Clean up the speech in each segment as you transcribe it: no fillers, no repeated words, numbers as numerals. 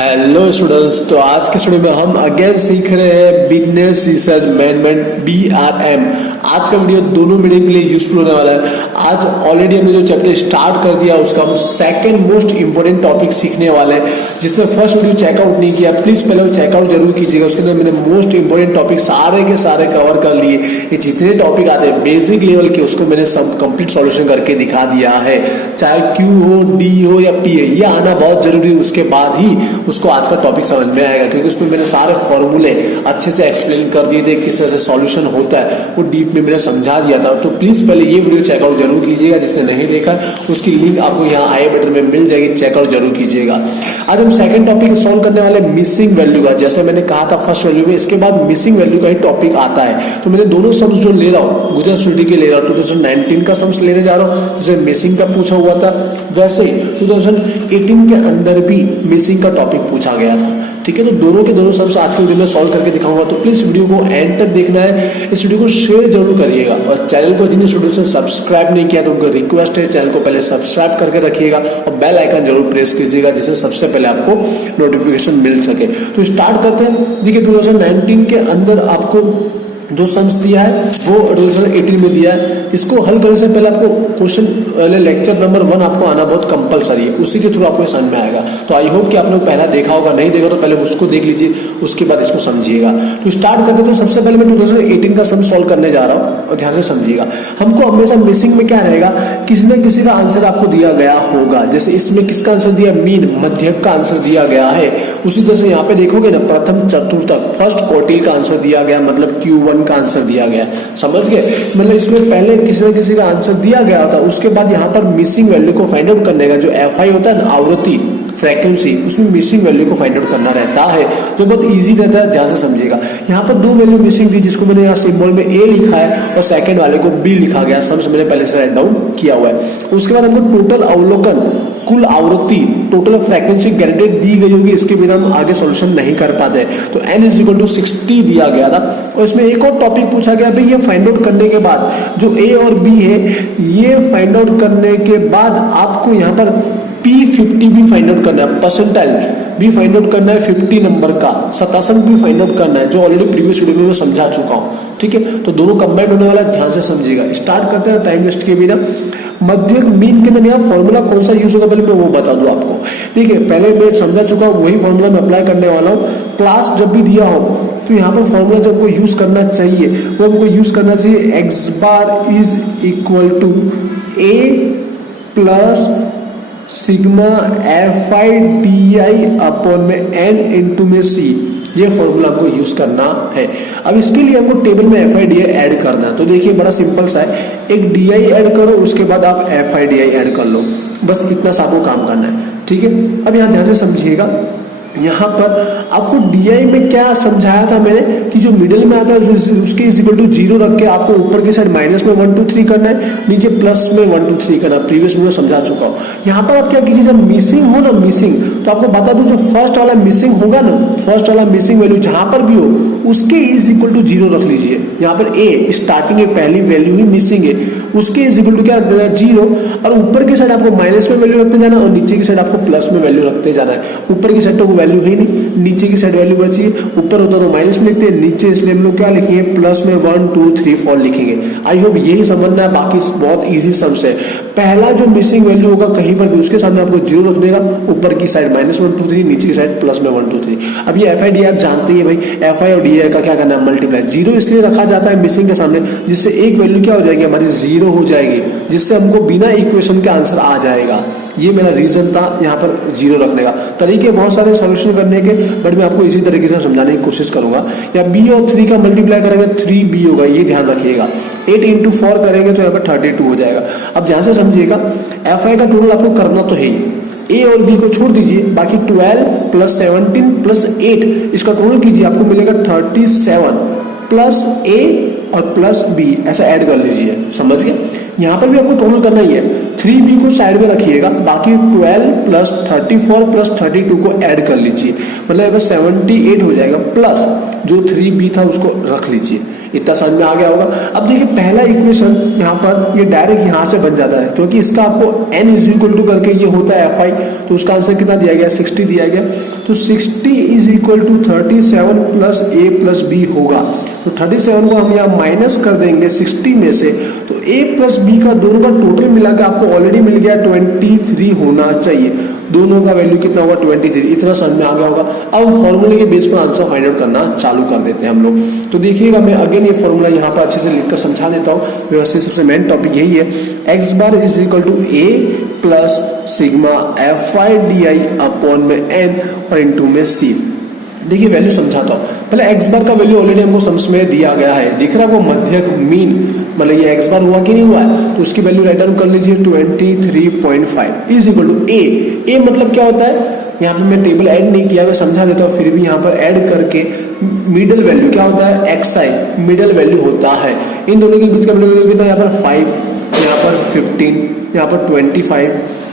Hello students, तो आज के स्टूडियो में हम अगेन सीख रहे हैं बिजनेस रिसर्च मैनेजमेंट BRM। आज का वीडियो दोनों मीडियम के लिए यूजफुल होने वाला है। आज ऑलरेडी हमने जो चैप्टर स्टार्ट कर दिया उसका हम सेकंड मोस्ट इंपोर्टेंट टॉपिक सीखने वाले हैं, जिसमें फर्स्ट वीडियो चेकआउट नहीं किया, प्लीज पहले वो चेकआउट जरूर कीजिएगा। उसके अंदर मैंने मोस्ट इंपोर्टेंट टॉपिक सारे के सारे कवर कर लिए। ये जितने टॉपिक आते हैं बेसिक लेवल के उसको मैंने सब कंप्लीट सॉल्यूशन करके दिखा दिया है, चाहे Q हो, D हो या P है, ये आना बहुत जरूरी है। उसके बाद ही उसको आज का टॉपिक समझ में आएगा, क्योंकि उसमें मैंने सारे फॉर्मूले अच्छे से एक्सप्लेन कर दिए थे, किस तरह से सॉल्यूशन होता है वो डीप में मैंने समझा दिया था। तो प्लीज पहले ये वीडियो चेकआउट जरूर कीजिएगा, जिसने नहीं देखा उसकी लिंक आपको यहाँ आई बटन में मिल जाएगी, चेकआउट जरूर कीजिएगा। आज हम सेकंड टॉपिक सॉल्व करने वाले मिसिंग वैल्यू का। जैसे मैंने कहा था फर्स्ट वैल्यू में, इसके बाद मिसिंग वैल्यू का ही टॉपिक आता है। तो मैंने दोनों सम्स जो ले रहा हूँ गुजरात स्टडी के ले रहा हूँ, 2019 का सम्स लेने जा रहा हूँ, जिसमें मिसिंग का पूछा हुआ था। वैसे 2018 के अंदर भी मिसिंग का टॉपिक पूछा गया था। ठीक है, तो दोनों के दोनों सम्स आज के वीडियो में सॉल्व करके दिखाऊंगा। तो प्लीज वीडियो को एंड तक देखना है, इस वीडियो को शेयर जरूर करिएगा, और चैनल को जिन स्टूडेंट्स ने सब्सक्राइब नहीं किया तो उनको रिक्वेस्ट है चैनल को पहले सब्सक्राइब करके रखिएगा और बेल आइकन जरूर प्रेस कीजिएगा, जिससे सबसे पहले आपको नोटिफिकेशन मिल सके। तो स्टार्ट करते हैं। देखिए 2019 के अंदर आपको जो सम्स दिया है वो 2018 में दिया है। इसको हल करने से पहले आपको क्वेश्चन लेक्चर नंबर 1 आपको आना बहुत कंपलसरी है, उसी के थ्रू आपको समझ में आएगा। तो आई होप कि आपने पहला देखा होगा, नहीं देखा तो पहले उसको देख लीजिए, उसके बाद इसको समझिएगा। तो स्टार्ट करते तो सबसे पहले मैं 2018 का सम सॉल्व करने जा रहा हूँ, और ध्यान से समझिएगा। हमको हमेशा मिसिंग में क्या रहेगा, किसी न किसी का आंसर आपको दिया गया होगा। जैसे इसमें किसका आंसर दिया, मीन मध्यक का आंसर दिया गया है। उसी तरह से यहाँ पे देखोगे ना, प्रथम चतुर्थक फर्स्ट क्वार्टिल का आंसर दिया गया, मतलब Q1 का आंसर दिया गया। समझ गए, मतलब इसमें पहले किसी न किसी का आंसर दिया गया था, उसके बाद यहाँ पर मिसिंग वैल्यू को फाइंड आउट करने का जो FI होता है ना, आवृत्ति फ्रीक्वेंसी, उसमें मिसिंग वैल्यू को फाइंड आउट करना रहता है, जो बहुत इजी रहता है। ध्यान से समझिएगा। यहाँ पर 2 वैल्यू मिसिंग थी, जिसको मैंने यहाँ सिंबल में A लिखा है और सेकंड वाले को B लिखा गया। सम्स मैंने पहले से राइट डाउन किया हुआ है। उसके बाद हमको टोटल अवलोकन, कुल आवृत्ति, टोटल फ्रीक्वेंसी गारंटेड दी गई होगी, इसके बिना हम आगे सॉल्यूशन नहीं कर पाते। तो n = 60 दिया गया था। और इसमें एक और टॉपिक पूछा गया, भाई ये फाइंड आउट करने के बाद जो A और B है, ये फाइंड आउट करने के बाद आपको यहाँ पर P50 भी फाइंड आउट करना है, परसेंटाइल भी फाइंड आउट करना है, 50 नंबर का शतांश भी फाइंड आउट करना है, जो ऑलरेडी प्रीवियस वीडियो में मैं समझा चुका हूँ। ठीक है, तो दोनों कंबाइंड होने वाला है, ध्यान से समझिएगा। स्टार्ट करते हैं टाइम वेस्ट के बिना। मध्यक मीन के अंदर यहाँ फॉर्मूला कौन सा यूज होगा पहले मैं वो बता दूं आपको। ठीक है, पहले मैं समझा चुका हूँ, वही फॉर्मूला मैं अप्लाई करने वाला हूँ। क्लास जब भी दिया हो तो यहाँ पर फॉर्मूला जब हमको यूज करना चाहिए वो हमको यूज करना चाहिए, x bar is equal to a plus sigma FI/DI upon में n इंटू में c। ये फॉर्मूला आपको यूज करना है। अब इसके लिए हमको टेबल में FI/DI ऐड करना है। तो देखिए बड़ा सिंपल सा है, एक DI ऐड करो, उसके बाद आप FI/DI ऐड कर लो, बस इतना सा आपको काम करना है। ठीक है, अब यहाँ ध्यान से समझिएगा। यहाँ पर आपको DI में क्या समझाया था मैंने, कि जो मिडिल में आता है उसके इक्वल टू 0 रख के आपको ऊपर की साइड माइनस में 1 2 3 करना है, नीचे प्लस में 1 2 3 करना। प्रीवियस में समझा चुका हूँ। यहाँ पर आप क्या कीजिए, जब मिसिंग हो ना, मिसिंग, तो आपको बता दूं जो फर्स्ट वाला मिसिंग होगा ना, फर्स्ट वाला मिसिंग वैल्यू जहां पर भी हो उसके इज इक्वल टू 0 रख लीजिए। यहाँ पर A स्टार्टिंग है, पहली वैल्यू ही मिसिंग है, उसके इज इक्वल टू क्या 0, और ऊपर की साइड आपको माइनस में वैल्यू रखते जाना और नीचे की साइड आपको प्लस में वैल्यू रखते जाना है। ऊपर की साइड तो वैल्यू है नहीं, नीचे की साइड वैल्यू बची है। ऊपर होता तो माइनस में लिखते हैं, नीचे इसलिए हम लोग क्या लिखेंगे, प्लस में 1 2 3 4 लिखेंगे। आई होप यही समझना है, बाकी बहुत इजी सम्स है। पहला जो मिसिंग वैल्यू होगा कहीं पर भी उसके सामने आपको 0 रखने का, ऊपर की साइड माइनस 1 2 3, नीचे की साइड प्लस में 1 2 3। अब ये FI/DI आप जानते हैं भाई, FI और DI का क्या करना है, मल्टीप्लाई। 0 इसलिए रखा जाता है मिसिंग के सामने, जिससे एक वैल्यू क्या हो जाएगी हमारी 0 हो जाएगी, जिससे हमको बिना इक्वेशन के आंसर आ जाएगा। ये मेरा रीजन था यहाँ पर 0 रखने का। तरीके बहुत सारे सॉल्यूशन करने के, बट मैं आपको इसी तरीके से समझाने की कोशिश करूंगा। या B और 3 का मल्टीप्लाई करेंगे 3B होगा, ये ध्यान रखिएगा। 8 इंटू 4 करेंगे तो यहाँ पर 32 हो जाएगा। अब ध्यान से समझिएगा, FI का टोटल आपको करना तो है ही, A और B को छोड़ दीजिए, बाकी 12 प्लस 17 प्लस 8 इसका टोटल कीजिए, आपको मिलेगा 37 प्लस A और प्लस B, ऐसा ऐड कर लीजिए। समझ गए, यहाँ पर भी आपको टोटल करना ही है। 3B को साइड में रखिएगा, बाकी 12 प्लस 34 प्लस 32 को ऐड कर लीजिए, मतलब 78 हो जाएगा, प्लस जो 3B था उसको रख लीजिए। इतना समझ में आ गया होगा। अब देखिए पहला इक्वेशन यहाँ पर ये डायरेक्ट यहाँ से बन जाता है, क्योंकि इसका आपको n इज इक्वल टू करके ये होता है fi, तो उसका आंसर कितना दिया गया 60 दिया गया। तो 60 is equal to 37 plus a plus b होगा। तो 37 को हम यहाँ माइनस कर देंगे 60 में से, तो a प्लस b का दोनों का टोटल मिला के आपको ऑलरेडी मिल गया 23 होना चाहिए। दोनों का वैल्यू कितना होगा 23, इतना समझ में आ गया होगा। अब हम फॉर्मूले के बेस पर आंसर फाइंड आउट करना चालू कर देते हैं हम लोग। तो देखिएगा मैं अगेन ये फॉर्मूला यहाँ पर अच्छे से लिखकर समझा देता हूँ व्यवस्थित। सबसे मेन टॉपिक यही है, x bar is equal to a plus sigma fi di upon में n और इंटू में c। देखिए वैल्यू समझाता हूँ। पहले एक्स बार का वैल्यू ऑलरेडी हमको सम्स में दिया गया है, दिख रहा है वो मध्यक मीन, मतलब ये एक्स बार हुआ कि नहीं हुआ है, तो उसकी वैल्यू राइट डाउन कर लीजिए 23.5 इज इक्वल टू ए मतलब क्या होता है, यहाँ पे मैं टेबल ऐड नहीं किया, मैं समझा देता हूँ फिर भी यहाँ पर ऐड करके मिडल वैल्यू क्या होता है xi मिडल वैल्यू होता है। इन दोनों के बीच का मिडल वैल्यू कितना, यहाँ पर 5, यहाँ पर 15, यहाँ पर 25,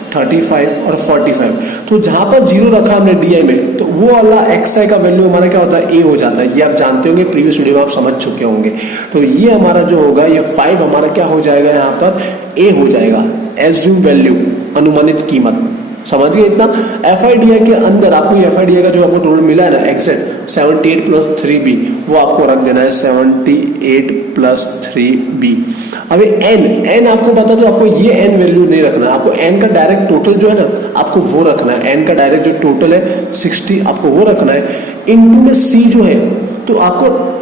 35 और 45। तो जहां पर 0 रखा हमने डी में, तो वो वाला xi का वैल्यू हमारा क्या होता है a हो जाता है। ये आप जानते होंगे, प्रीवियस वीडियो में आप समझ चुके होंगे। तो ये हमारा जो होगा ये 5 हमारा क्या हो जाएगा, यहाँ पर a हो जाएगा, एज्यूम वैल्यू अनुमानित कीमत। समझ गए इतना। FIDI के अंदर आपको FIDI का जो आपको टोटल मिला है ना एग्जैक्ट 78 प्लस 3b, वो आपको रख देना है 78 प्लस 3b। अभी n आपको बता दो, आपको ये n वैल्यू नहीं रखना है, आपको n का डायरेक्ट टोटल जो है ना आपको वो रखना है। n का डायरेक्ट जो टोटल है 60 आपको वो रखना है। इनटू में c जो है, तो आपको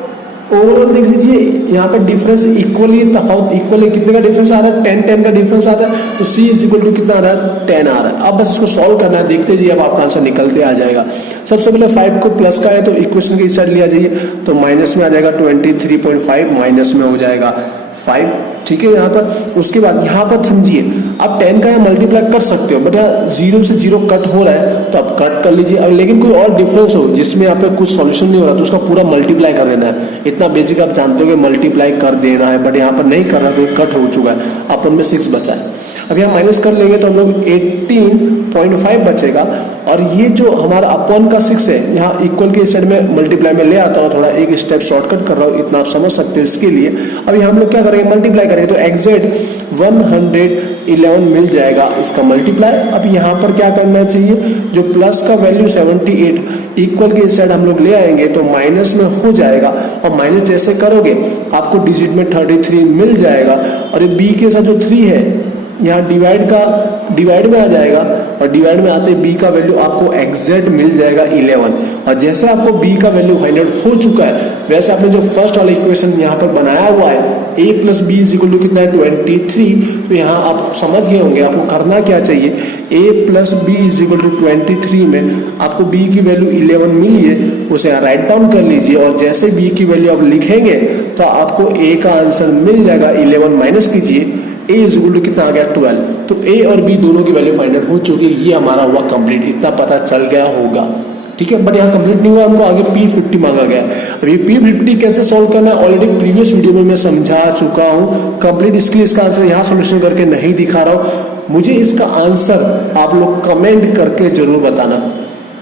ओवरऑल देख लीजिए यहाँ पर डिफरेंस इक्वली तफावत इक्वली कितने का डिफरेंस आ रहा है, 10 का डिफरेंस आता है। तो c इज इक्वल टू कितना आ रहा है 10 आ रहा है। अब बस इसको सॉल्व करना है, देखते जाइए अब आपका आंसर निकलते आ जाएगा। सबसे पहले 5 को प्लस का है तो इक्वेशन के इस साइड लिया जाइए, तो माइनस में आ जाएगा 23.5, माइनस में हो जाएगा 5, ठीक है। यहाँ पर उसके बाद यहाँ पर समझिए आप 10 का मल्टीप्लाई कर सकते हो, बट यहाँ 0 से 0 कट हो रहा है तो आप कट कर लीजिए। अब लेकिन कोई और डिफरेंस हो जिसमें यहाँ पे कुछ सॉल्यूशन नहीं हो रहा तो उसका पूरा मल्टीप्लाई कर देना है। इतना बेसिक आप जानते हो कि मल्टीप्लाई कर देना है, बट यहाँ पर नहीं कर रहा तो कट हो चुका है, अपन में 6 बचा है। अब यहाँ माइनस कर लेंगे तो हम लोग 18.5 बचेगा, और ये जो हमारा अपॉन का 6 है यहाँ इक्वल के साइड में मल्टीप्लाई में ले आता हूँ, थोड़ा एक स्टेप शॉर्टकट कर रहा हूँ, इतना आप समझ सकते हो इसके लिए। अब यहाँ हम लोग क्या करेंगे, मल्टीप्लाई करेंगे तो एग्जैक्ट 111 मिल जाएगा इसका मल्टीप्लाई। अब यहाँ पर क्या करना चाहिए, जो प्लस का वैल्यू 78 इक्वल के साइड हम लोग ले आएंगे तो माइनस में हो जाएगा, और माइनस जैसे करोगे आपको डिजिट में 33 मिल जाएगा, और ये बी के साथ जो 3 है यहाँ डिवाइड में आ जाएगा, और डिवाइड में आते बी का वैल्यू आपको एग्जैक्ट मिल जाएगा 11। और जैसे आपको बी का वैल्यू फाइंड आउट हो चुका है, वैसे आपने जो फर्स्ट वाला इक्वेशन यहाँ पर बनाया हुआ है a plus b is equal to कितना है 23, तो यहाँ आप समझ गए होंगे आपको करना क्या चाहिए। a plus b is equal to 23 में आपको b की वैल्यू 11 मिली है, उसे यहाँ राइट डाउन कर लीजिए, और जैसे b की वैल्यू आप लिखेंगे तो आपको a का आंसर मिल जाएगा 11 माइनस कीजिए, a इज इक्वल टू कितना आ गया 12। तो a और b दोनों की वैल्यू फाइंड आउट हो चुकी है, ये हमारा हुआ कंप्लीट, इतना पता चल गया होगा, ठीक है। बट यहाँ कंप्लीट नहीं हुआ, हमको आगे P50 मांगा गया। अब ये P50 कैसे सॉल्व करना है ऑलरेडी प्रीवियस वीडियो में मैं समझा चुका हूँ कंप्लीट, इसके लिए इसका आंसर यहाँ सॉल्यूशन करके नहीं दिखा रहा हूँ। मुझे इसका आंसर आप लोग कमेंट करके जरूर बताना,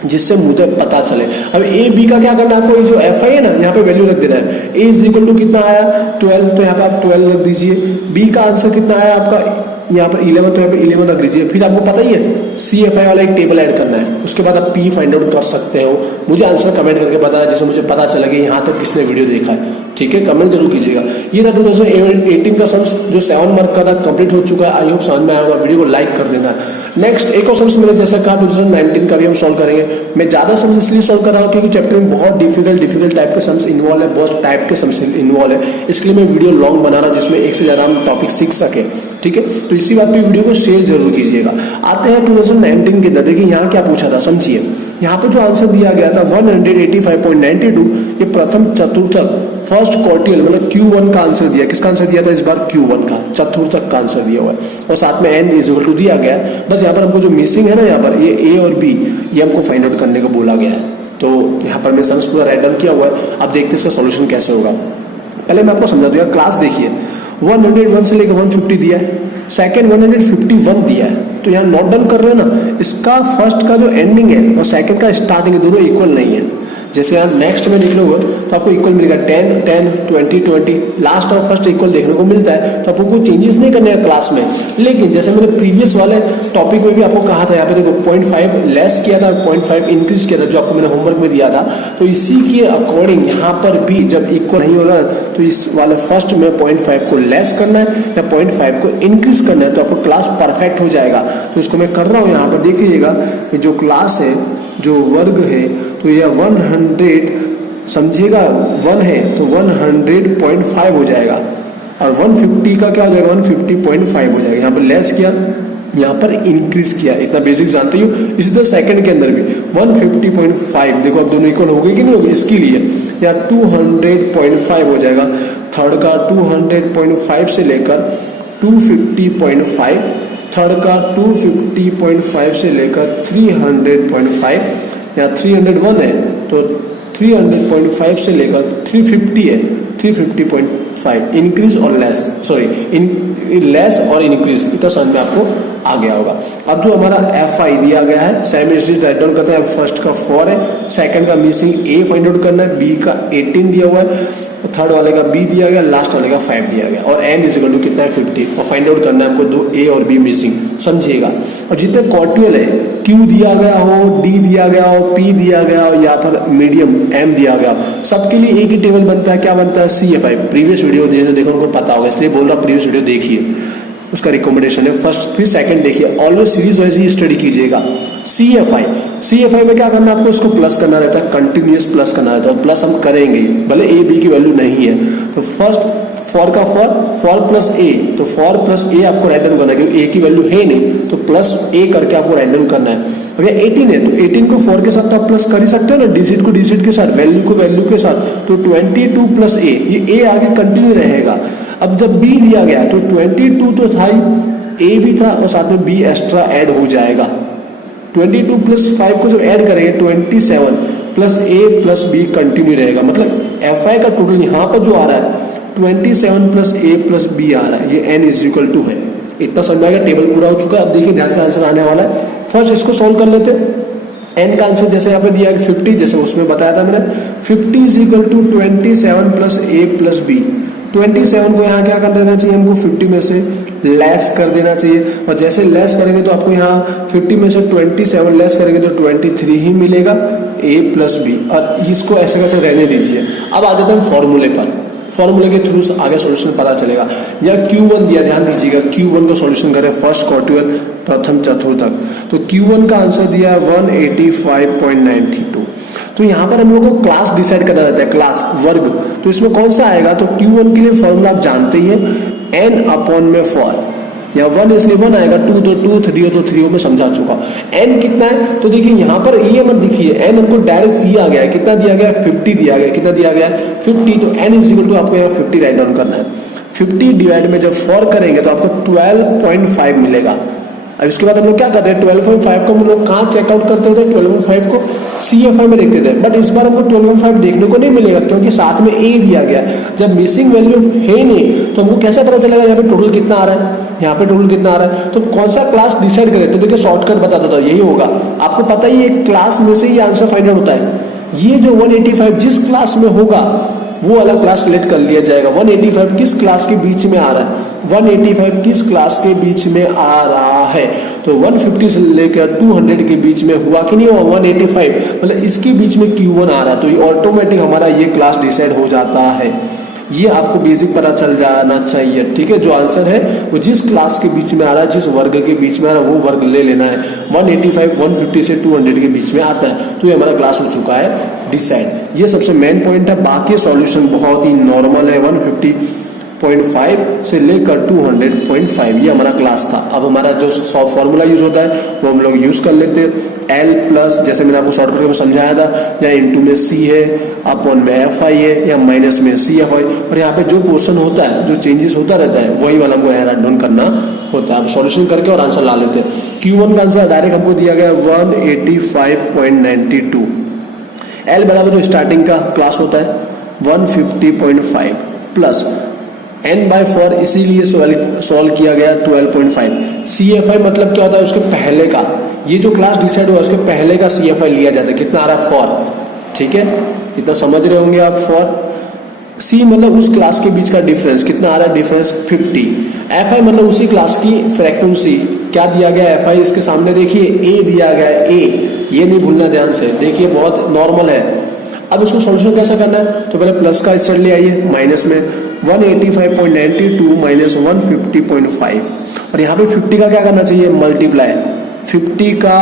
जिससे मुझे पता चले। अब ए बी का क्या करना है आपको, ये जो एफ आई है ना यहाँ पे वैल्यू रख देना है। ए इज इक्वल टू कितना आया 12, तो यहाँ पे आप 12 रख दीजिए। बी का आंसर कितना आया आपका यहाँ पर 11, तो यहाँ पे 11 रख दीजिए। फिर आपको पता ही है सी एफ आई वाला एक टेबल ऐड करना है, उसके बाद आप पी फाइंड आउट कर सकते हो। मुझे आंसर कमेंट करके बताना, जैसे मुझे पता चला कि यहाँ तक किसने वीडियो देखा है, ठीक है। कमेंट जरूर कीजिएगा। ये था 2018 का सम्स जो 7 मार्क का था, कंप्लीट हो चुका है। आई होप समझ में आया होगा, वीडियो को लाइक कर देना। नेक्स्ट एक और सम्स मैंने जैसा कहा 2019 का भी हम सॉल्व करेंगे। मैं ज्यादा सम्स इसलिए सॉल्व कर रहा हूँ क्योंकि चैप्टर में बहुत डिफिकल्ट टाइप के सम्स इन्वॉल्व है, बहुत टाइप के सम्स इन्वॉल्व है, इसके लिए मैं वीडियो लॉन्ग बना रहा हूँ जिसमें एक से ज्यादा हम टॉपिक सीख सके, ठीक है। तो इसी बात पे वीडियो को शेयर जरूर कीजिएगा। आते हैं 2019 के अंदर, देखिए यहाँ क्या पूछा था समझिए। यहाँ पे जो आंसर दिया गया था 185.92, ये प्रथम चतुर्थक फर्स्ट क्वार्टियल मतलब Q1 का आंसर दिया। किसका आंसर दिया था इस बार, Q1 का, चतुर्थक का आंसर दिया हुआ है, और साथ में n इज इक्वल टू दिया गया है। बस यहाँ पर हमको जो मिसिंग है ना, यहाँ पर ये a और b ये हमको फाइंड आउट करने को बोला गया है। तो यहाँ पर मैं सम्स पूरा राइट डाउन किया हुआ है। अब देखते हैं इसका सॉल्यूशन कैसे होगा। पहले मैं आपको समझा दूंगा, क्लास देखिए 101 से लेकर 150 दिया है, सेकंड 151 दिया है। तो यहाँ नोट डाउन कर रहे हो ना, इसका फर्स्ट का जो एंडिंग है और सेकंड का स्टार्टिंग है दोनों इक्वल नहीं है। जैसे आप नेक्स्ट में देख लोगे तो आपको इक्वल मिलेगा 10 10 20 20, लास्ट और फर्स्ट इक्वल देखने को मिलता है। तो आपको कोई चेंजेस नहीं करने हैं क्लास में। लेकिन जैसे मैंने प्रीवियस वाले टॉपिक में भी आपको कहा था, यहाँ पे देखो 0.5 लेस किया था, 0.5 इंक्रीज किया था, जो आपको मैंने होमवर्क में दिया था। तो इसी के अकॉर्डिंग यहाँ पर भी जब इक्वल नहीं हो रहा तो इस वाले फर्स्ट में 0.5 को लेस करना है या 0.5 को इंक्रीज करना है, तो आपको क्लास परफेक्ट हो जाएगा। तो इसको मैं कर रहा हूँ, यहाँ पर देख लीजिएगा जो क्लास है, जो वर्ग है, तो यह 100 समझिएगा 1 है तो 100.5 हो जाएगा, और 150 का क्या हो जाएगा, 150.5 हो जाएगा। यहाँ पर लेस किया, यहाँ पर इंक्रीज किया, इतना बेसिक जानते ही हो। इसी तरह सेकंड के अंदर भी 150.5, देखो अब दोनों इक्वल हो गए कि नहीं हो गए, इसके लिए या 200.5 हो जाएगा। थर्ड का 200.5 से लेकर 250.5, थर्ड का 250.5 से लेकर 300.5, या 301 है तो 300.5 से लेकर 350 है, 350.5 इंक्रीज और लेस, सॉरी लेस और इंक्रीज, इतना समझ में आपको आ गया होगा। अब जो हमारा FI दिया गया है, सेम डिजिट राइट डाउन करते हैं। फर्स्ट का 4 है, सेकंड का मिसिंग A फाइंड आउट करना है, B का 18 दिया हुआ है, थर्ड वाले का B दिया गया, लास्ट वाले का 5 दिया गया, और n इज इक्वल टू कितना है 50, और फाइंड आउट करना है हमको 2 A और B मिसिंग, समझिएगा। और जितने क्वार्टियल है, Q दिया गया हो, D दिया गया हो, P दिया गया हो, या फिर मीडियम M दिया गया हो, सबके लिए एक ही टेबल बनता है, क्या बनता है, CFI। प्रीवियस वीडियो देखो उनको पता होगा, इसलिए बोल रहा प्रीवियस वीडियो देखिए, उसका रिकमेंडेशन है। फर्स्ट फिर सेकंड देखिए, ऑलवेज सीरीज वाइज ही स्टडी कीजिएगा। CFI में क्या करना है आपको, इसको प्लस करना रहता है, कंटिन्यूअस प्लस करना रहता है, प्लस हम करेंगे भले A B की वैल्यू नहीं है। तो फर्स्ट फॉर का फॉर प्लस A, तो फॉर प्लस A आपको राइट डाउन करना है, क्योंकि A की वैल्यू है नहीं, तो प्लस A करके आपको राइट डाउन करना है। अब ये 18 है तो 18 को 4 के साथ तो आप प्लस कर ही सकते हो ना, डिजिट को डिजिट के साथ, वैल्यू को वैल्यू के साथ, तो 22 प्लस A, ये A आगे कंटिन्यू रहेगा। अब जब B दिया गया तो 22 तो था ही, A भी था और साथ में B एक्स्ट्रा ऐड हो जाएगा। 22 प्लस 5 को जब ऐड करेंगे 27 plus A plus B continue रहेगा। मतलब FI का टोटल यहाँ पर जो आ रहा है 27 प्लस A प्लस B आ रहा है, ये n इज इक्वल टू है। इतना समझ आएगा, टेबल पूरा हो चुका है। अब देखिए ध्यान से आंसर आने वाला है। फर्स्ट इसको सोल्व कर लेते हैं। n का आंसर जैसे यहाँ पे दिया है 50, जैसे उसमें बताया था मैंने, 50 is equal to 27 plus A plus B। 27 को यहाँ क्या कर देना चाहिए हमको, 50 में से लेस कर देना चाहिए, और जैसे लेस करेंगे तो आपको यहाँ 50 में से 27 लेस करेंगे तो 23 ही मिलेगा, A प्लस B। और इसको ऐसे कैसे रहने दीजिए। अब आ जाते हैं फॉर्मूले पर, फॉर्मूले के थ्रू आगे सॉल्यूशन पता चलेगा। या Q1 दिया, ध्यान दीजिएगा, Q1 का सॉल्यूशन करें फर्स्ट क्वार्टियल प्रथम चतुर्थ तक। तो Q1 का आंसर दिया 185.92। तो यहाँ पर हम लोग को क्लास डिसाइड करना रहता है, क्लास वर्ग। तो इसमें कौन सा आएगा, तो Q1 के लिए फॉर्मूला आप जानते ही हैं, n अपॉन में फॉर, या 1 इसलिए 1 आएगा, 2 तो 2, 3 तो 3 में समझा चुका। n कितना है, तो देखिए यहाँ पर ये मत दिखिए, n हमको डायरेक्ट दिया गया है, कितना दिया गया है, 50 दिया गया है, कितना दिया गया है 50, तो n इज इक्वल टू आपको यहाँ 50 राइट डाउन करना है। 50 डिवाइड में जब 4 करेंगे तो आपको 12.5 मिलेगा। अब इसके बाद हम लोग क्या करते हैं, 12.5 को हम लोग कहाँ चेकआउट करते थे, 12.5 को CFI में देखते थे, बट इस बार हमको 12.5 देखने को नहीं मिलेगा, क्योंकि साथ में A दिया गया। जब मिसिंग वैल्यू है नहीं तो हमको कैसे पता चलेगा यहाँ पे टोटल कितना आ रहा है, यहाँ पे टोटल कितना आ रहा है। तो कौन सा क्लास डिसाइड करें, तो देखिए शॉर्टकट बताता था, यही होगा। आपको पता ही एक क्लास में से ही आंसर फाइंड आउट होता है। ये जो 185 जिस क्लास में होगा वो वाला क्लास सिलेक्ट कर लिया जाएगा। 185 किस क्लास के बीच में आ रहा है, 185 किस क्लास के बीच में आ रहा है, तो 150 से लेकर 200 के बीच में हुआ कि नहीं हुआ, 185 मतलब इसके बीच में Q1 आ रहा है, तो ये ऑटोमेटिक हमारा ये क्लास डिसाइड हो जाता है। ये आपको बेसिक पता चल जाना चाहिए, ठीक है। जो आंसर है वो जिस क्लास के बीच में आ रहा है, जिस वर्ग के बीच में आ रहा है, वो वर्ग ले लेना है। 185 150 से 200 के बीच में आता है, तो ये हमारा क्लास हो चुका है डिसाइड। ये सबसे मेन पॉइंट है, बाकी सॉल्यूशन बहुत ही नॉर्मल है। 150.5 से लेकर 200.5 ये हमारा क्लास था। अब हमारा जो फॉर्मूला यूज होता है वो हम लोग यूज कर लेते हैं। L प्लस, जैसे मैंने आपको शॉर्टकट में समझाया था, या इंटू में C है, अपॉन में FI है, या माइनस में CFI। और यहाँ पे जो पोर्शन होता है, जो चेंजेस होता रहता है, वही वाला हमको यहाँ राइट डाउन करना होता है। अब सॉल्यूशन करके और आंसर ला लेते हैं। Q1 का आंसर डायरेक्ट हमको दिया गया 185.92। L बराबर जो स्टार्टिंग का क्लास होता है 150.5 प्लस n/4, इसीलिए सॉल्व किया गया 12.5। CFI मतलब क्या होता है, उसके पहले का, ये जो क्लास डिसाइड हुआ उसके पहले का CFI लिया जाता है। कितना आ रहा है, 4, ठीक है, इतना समझ रहे होंगे आप। फॉर सी मतलब उस क्लास के बीच का डिफरेंस कितना आ रहा है, डिफरेंस 50। एफ आई मतलब उसी क्लास की फ्रीक्वेंसी, क्या दिया गया एफ आई इसके सामने देखिए ए दिया गया है, ए, ये नहीं भूलना ध्यान से, देखिए बहुत नॉर्मल है। अब इसको सोल्यूशन कैसा करना है, तो पहले प्लस का स्टेप ले आइए, माइनस में 185.92 माइनस 150.5, और यहाँ पे 50 का क्या करना चाहिए, मल्टीप्लाई, 50 का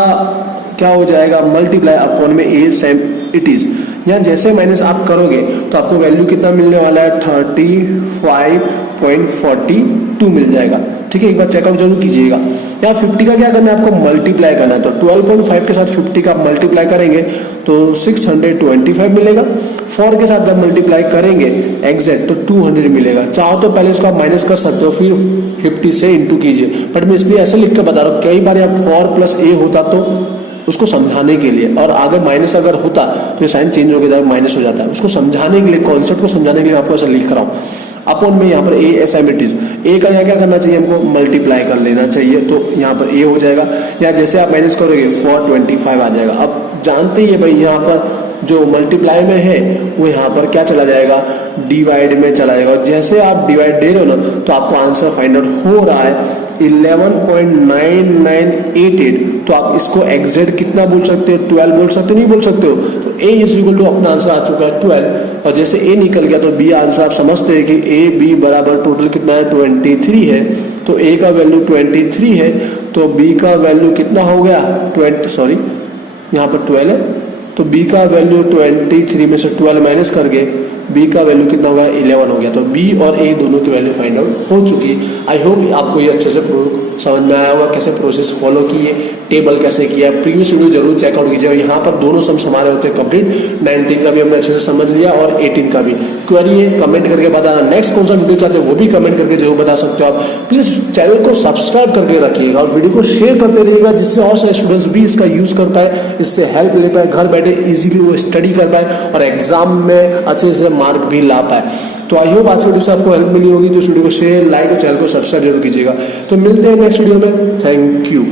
क्या हो जाएगा, मल्टीप्लाई अपॉन में ए सेम इट इज। यहाँ जैसे माइनस आप करोगे तो आपको वैल्यू कितना मिलने वाला है, 35.42 मिल जाएगा। ठीक है, एक बार चेकआउट जरूर कीजिएगा। यहाँ 50 का क्या करना है, आपको मल्टीप्लाई करना है, तो 12.5 के साथ 50 का मल्टीप्लाई करेंगे तो 625 मिलेगा। 4 के साथ जब मल्टीप्लाई करेंगे एग्जैक्ट तो 200 मिलेगा। चाहो तो पहले इसको आप माइनस कर सकते हो, फिर 50 से इंटू कीजिए, बट मैं इसलिए ऐसे लिख कर बता रहा हूँ, कई बार यहाँ 4 प्लस ए होता तो उसको समझाने के लिए, और आगे माइनस अगर होता तो ये साइन चेंज हो गया, माइनस हो जाता है, उसको समझाने के लिए, कॉन्सेप्ट को समझाने के लिए आपको ऐसा लिख रहा हूँ। अपॉन में यहाँ पर A S M it is, A का यहाँ क्या करना चाहिए, हमको मल्टीप्लाई कर लेना चाहिए, तो यहाँ पर ए हो जाएगा। या जैसे आप माइनस करोगे 425 आ जाएगा। अब जानते ही है भाई, यहाँ पर जो मल्टीप्लाई में है वो यहाँ पर क्या चला जाएगा, डिवाइड में चला जाएगा। जैसे आप डिवाइड दे रहे हो ना तो आपको आंसर फाइंड आउट हो रहा है 11.9988, तो आप इसको एग्जैक्ट कितना बोल सकते हो, 12 बोल सकते हो, नहीं बोल सकते हो। तो ए इज इक्वल टू अपना आंसर आ चुका है 12, और जैसे ए निकल गया तो बी आंसर आप समझते हैं कि ए बी बराबर टोटल कितना है, 23 है। तो ए का वैल्यू 23 है, तो बी का वैल्यू कितना हो गया, यहाँ पर 12 है, तो बी का वैल्यू 23 में से 12 माइनस करके बी का वैल्यू कितना होगा, 11 हो गया। तो बी और ए दोनों की वैल्यू फाइंड आउट हो चुकी है। आई होप आपको ये अच्छे से समझ में आया होगा, कैसे प्रोसेस फॉलो किए, टेबल कैसे किया। प्रीवियस वीडियो जरूर चेकआउट कीजिएगा, यहाँ पर दोनों सम्स हमारे होते हैं कंप्लीट। 19 का भी हमने अच्छे से समझ लिया और 18 का भी। क्वेरी है कमेंट करके बताना, नेक्स्ट कौन सा वीडियो चाहते हैं वो भी कमेंट करके जरूर बता सकते हो आप। प्लीज चैनल को सब्सक्राइब करके रखिएगा और वीडियो को शेयर करते रहिएगा, जिससे और सारे स्टूडेंट्स भी इसका यूज कर पाए, इससे हेल्प ले पाए, घर बैठे इजीली वो स्टडी कर पाए और एग्जाम में अच्छे से मार्क भी ला पाए। तो आई होप आज वीडियो से आपको हेल्प मिली होगी, तो इस वीडियो को शेयर, लाइक और चैनल को सब्सक्राइब जरूर कीजिएगा। तो मिलते हैं नेक्स्ट वीडियो में, थैंक यू।